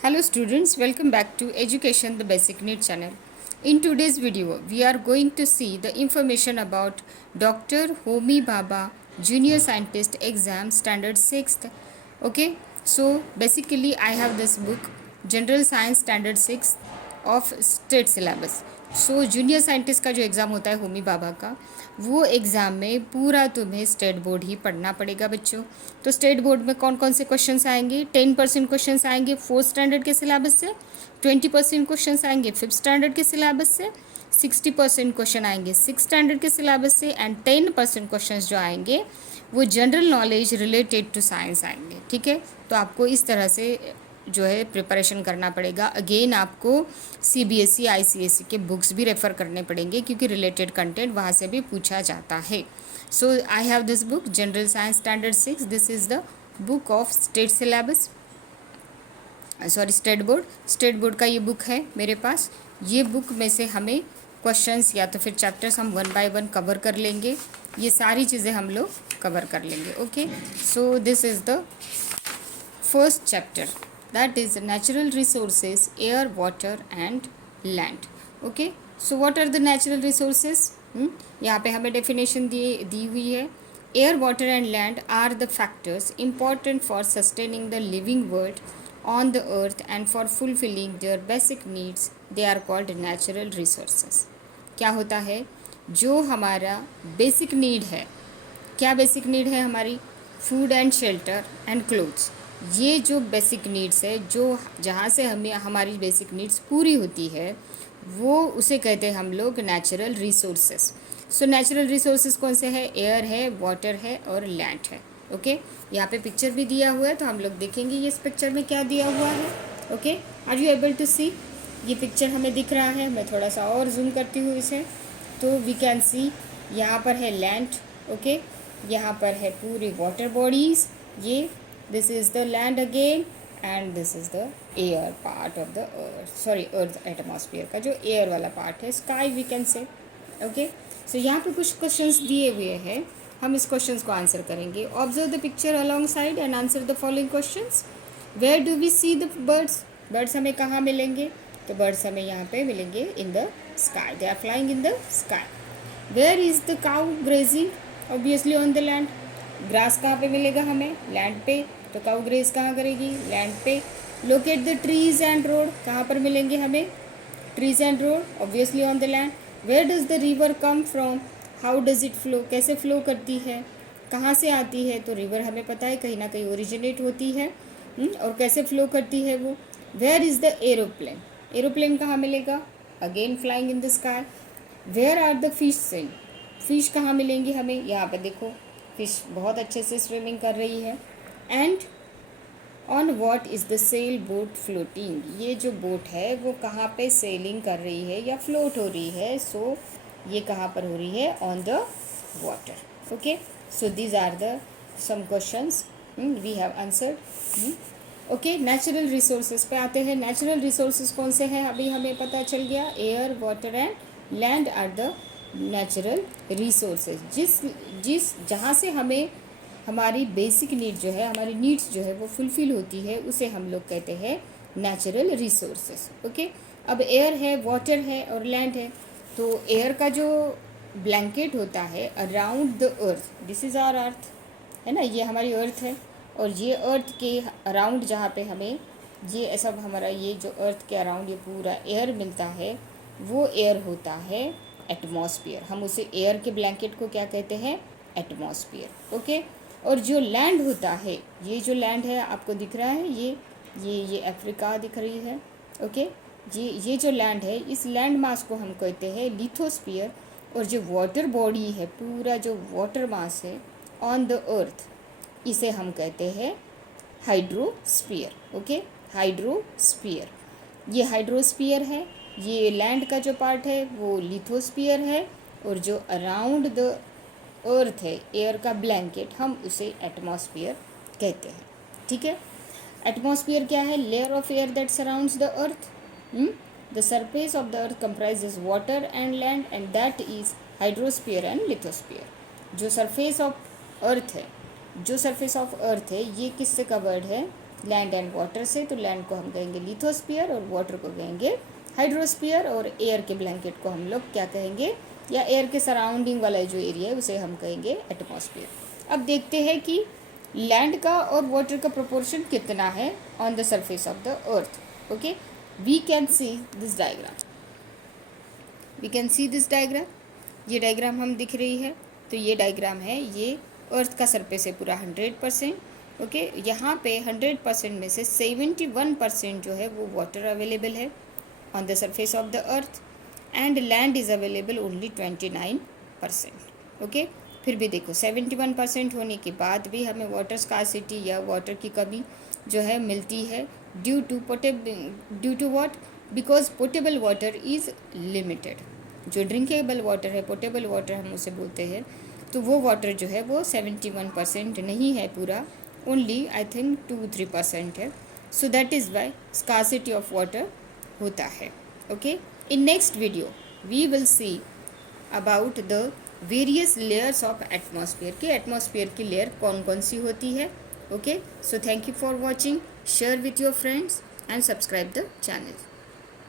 Hello students, welcome back to Education the Basic Need channel. In today's video, we are going to see the information about Dr. Homi Bhabha Junior Scientist Exam Standard 6th. Okay, so basically I have this book General Science Standard 6 of State Syllabus. So junior scientist का जो exam होता है होमी बाबा का, वो exam में पूरा तुम्हें state board ही पढ़ना पड़ेगा बच्चों। तो स्टेट बोर्ड में कौन कौन से क्वेश्चंस आएंगे? 10% क्वेश्चंस आएंगे फोर्थ स्टैंडर्ड के सिलेबस से, 20% क्वेश्चंस आएंगे फिफ्थ स्टैंडर्ड के सिलेबस से, 60% क्वेश्चन आएंगे सिक्स स्टैंडर्ड के सिलेबस से, एंड 10% क्वेश्चन जो आएंगे वो general knowledge related to science आएंगे। ठीक है, तो आपको इस तरह से जो है प्रिपरेशन करना पड़ेगा। अगेन आपको CBSE ICSE के बुक्स भी रेफ़र करने पड़ेंगे क्योंकि रिलेटेड कंटेंट वहाँ से भी पूछा जाता है। So I have this book general science standard 6। This is the book of state syllabus, sorry state board का ये बुक है मेरे पास। ये बुक में से हमें क्वेश्चंस या तो फिर चैप्टर्स हम 1 बाय 1 कवर कर लेंगे। ये सारी चीज़ें हम लोग कवर कर लेंगे। Okay, so this is the first chapter, that is natural resources, air, water and land. Okay, so what are the natural resources? यहाँ पे हमें definition दी हुई है। Air, water and land are the factors important for sustaining the living world on the earth and for fulfilling their basic needs. They are called natural resources. क्या होता है? जो हमारा बेसिक नीड है, क्या बेसिक नीड है हमारी? Food and shelter and clothes. ये जो बेसिक नीड्स है, जो जहाँ से हमें हमारी बेसिक नीड्स पूरी होती है, वो उसे कहते हैं हम लोग natural resources. So natural resources कौन से हैं? एयर है, वाटर है और लैंड है। ओके, यहाँ पे पिक्चर भी दिया हुआ है तो हम लोग देखेंगे ये इस पिक्चर में क्या दिया हुआ है। Okay, are you able to see? ये पिक्चर हमें दिख रहा है। मैं थोड़ा सा और जूम करती हूँ इसे, तो वी कैन सी यहाँ पर है लैंड। ओके, यहाँ पर है पूरी वाटर बॉडीज़। ये this is the land again and this is the air part of the earth, sorry earth atmosphere का जो एयर वाला पार्ट है, sky we can say. Okay, so यहाँ पे कुछ क्वेश्चंस दिए हुए हैं, हम इस क्वेश्चंस को आंसर करेंगे। Observe the picture alongside and answer the following questions. Where do we see the birds? Birds हमें कहाँ मिलेंगे? तो बर्ड्स हमें यहाँ पे मिलेंगे in the sky, they are flying in the sky. Where is the cow grazing? Obviously on the land. Grass कहाँ पे मिलेगा हमें? लैंड पे। तो काउ ग्रेज कहाँ करेगी? लैंड पे। Locate the trees and road, कहाँ पर मिलेंगे हमें? Trees and road obviously on the land. Where does the river come from? How does it flow? कैसे फ्लो करती है, कहाँ से आती है? तो रिवर हमें पता है कहीं ना कहीं ओरिजिनेट होती है। और कैसे फ्लो करती है वो? Where is the aeroplane? Aeroplane कहाँ मिलेगा? Again flying in the sky. Where are the fish swim? Fish कहाँ मिलेंगी हमें? यहाँ पर देखो, फिश बहुत अच्छे से स्विमिंग कर रही है। And on what is the sail boat floating? ये जो बोट है वो कहाँ पे सेलिंग कर रही है या फ्लोट हो रही है? सो ये कहाँ पर हो रही है? On the water. Okay, so these are the some questions we have answered. Okay, natural resources पे आते हैं। नेचुरल रिसोर्सेज कौन से हैं? अभी हमें पता चल गया, air, water and land are the natural resources. जिस जहाँ से हमें हमारी बेसिक नीड जो है, हमारी नीड्स जो है वो फुलफ़िल होती है, उसे हम लोग कहते हैं नेचुरल रिसोर्सेज। ओके, अब एयर है, वाटर है और लैंड है। तो एयर का जो ब्लैंकेट होता है around the earth, this is our earth, है ना, ये हमारी अर्थ है। और ये अर्थ के अराउंड जहाँ पे हमें ये सब हमारा ये जो अर्थ के अराउंड ये पूरा एयर मिलता है, वो एयर होता है एटमॉस्फेयर। हम उसे एयर के ब्लैंकेट को क्या कहते हैं? एटमॉस्फेयर। ओके, और जो लैंड होता है, ये जो लैंड है आपको दिख रहा है, ये अफ्रीका दिख रही है। ओके, ये जो लैंड है, इस लैंड मास को हम कहते हैं लिथोस्फीयर। और जो वाटर बॉडी है, पूरा जो वाटर मास है ऑन द अर्थ, इसे हम कहते हैं हाइड्रोस्फीयर। ओके, हाइड्रोस्फीयर, ये हाइड्रोस्फीयर है। ये लैंड का जो पार्ट है वो लिथोस्फीयर है। और जो अराउंड द अर्थ है, एयर का ब्लैंकेट, हम उसे एटमॉस्फेयर कहते हैं। ठीक है, एटमॉस्फेयर क्या है? Layer of air that surrounds the earth. The surface of the earth comprises water and land and that is hydrosphere and lithosphere. जो सरफेस ऑफ अर्थ है, ये किससे कवर्ड है? लैंड एंड वाटर से, तो लैंड को हम कहेंगे लिथोस्फीयर और वाटर को कहेंगे हाइड्रोस्फीयर, और एयर के ब्लैंकेट को हम लोग क्या कहेंगे, या एयर के सराउंडिंग वाला जो एरिया है उसे हम कहेंगे एटमॉस्फेयर। अब देखते हैं कि लैंड का और वाटर का प्रोपोर्शन कितना है on the surface of the earth. Okay, we can see this diagram, we can see this diagram, ये डायग्राम हम दिख रही है, तो ये डायग्राम है, ये अर्थ का सरफेस है पूरा 100%। ओके, यहाँ पे 100% में से 71% जो है वो वाटर अवेलेबल है on the surface of the earth, and land is available only 29%। Okay, फिर भी देखो 71% होने के बाद भी हमें वाटर स्कार्सिटी या वाटर की कमी जो है मिलती है due to what, because potable water is limited. जो ड्रिंकेबल वाटर है, पोटेबल वाटर हम उसे बोलते हैं, तो वो वाटर जो है वो 71% नहीं है पूरा, ओनली आई थिंक 2-3% है। So that is why scarcity of water होता है। Okay, in next video we will see about the various layers of atmosphere, कि एटमॉस्फेयर की लेयर कौन कौन सी होती है। Okay, so thank you for watching, share with your friends and subscribe the channel.